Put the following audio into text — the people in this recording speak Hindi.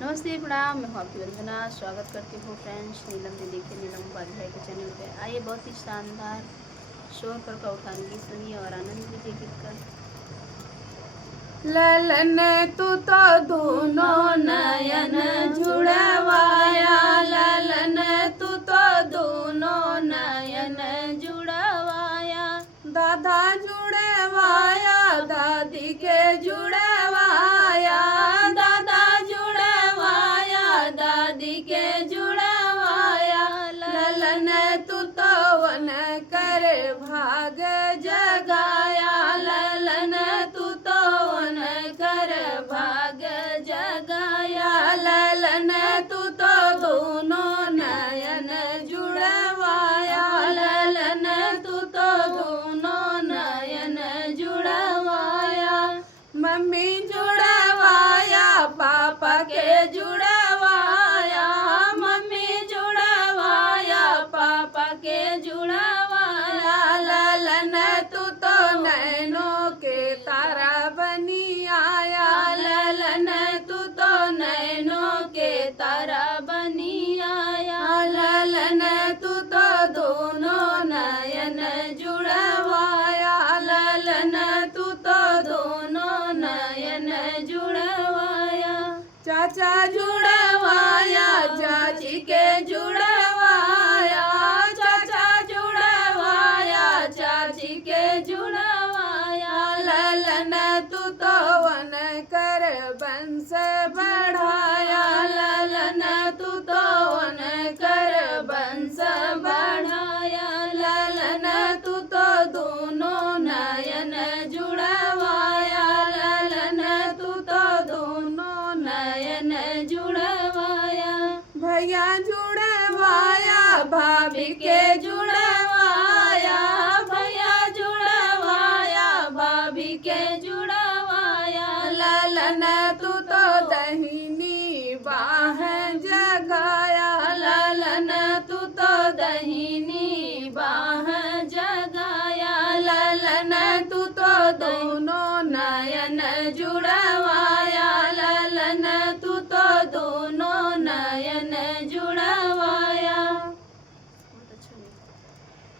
नमस्ते प्रणाम, मैं हूँ आपकी वंदना। स्वागत करती हूँ फ्रेंड्स नीलम दीदी के नीलम उपाध्याय के चैनल पे। आइए बहुत ही शानदार शोर पर का उठाएंगे, सुनिए और आनंद लीजिए गीत का। ललन तू तो दोनों नयन जुड़वाया, ललन तू तो दोनों नयन जुड़वाया। दादा जुड़वाया, दादी के जुड़वाया, दादा जुड़वाया, दादी के जुड़वाया। ललन तू तो वन कर भाग जगाया, ललन तू तो वन कर भाग जगाया। ललन तू तो दोनों नयन जुड़वाया, ललन तू तो दोनों नयन जुड़वाया। मम्मी जुड़वाया, पापा के जुड़वाया, मम्मी जुड़वाया, पापा के जुड़वाया। ललन तू तो नैनों के तारा बनी आया, ललन तू तो नैनों के तारा बनी आया। ललन तू तो दोनों नयन जुड़वाया, ललन तू तो दोनों नयन जुड़वाया। चाचा जुड़वाया, चाची के जुड़वाया, चाचा जुड़वाया, चाची के जुड़वाया। ललन तू तो वन कर बंश बढ़ाया, ललन तू तो वन कर बंश बढ़ाया। ललन तू तो दोनों नयन जुड़वाया, ललन तू तो दोनों नयन जुड़वाया। भैया जुड़वाया, भाभी के जुड़वाया, भैया जुड़वाया, भाभी के जुड़वाया। ललन तू तो दहिनी बाह जगाया, ललन तू तो दहिनी बाह जगाया। ललन तू तो दोनों नयन जुड़ा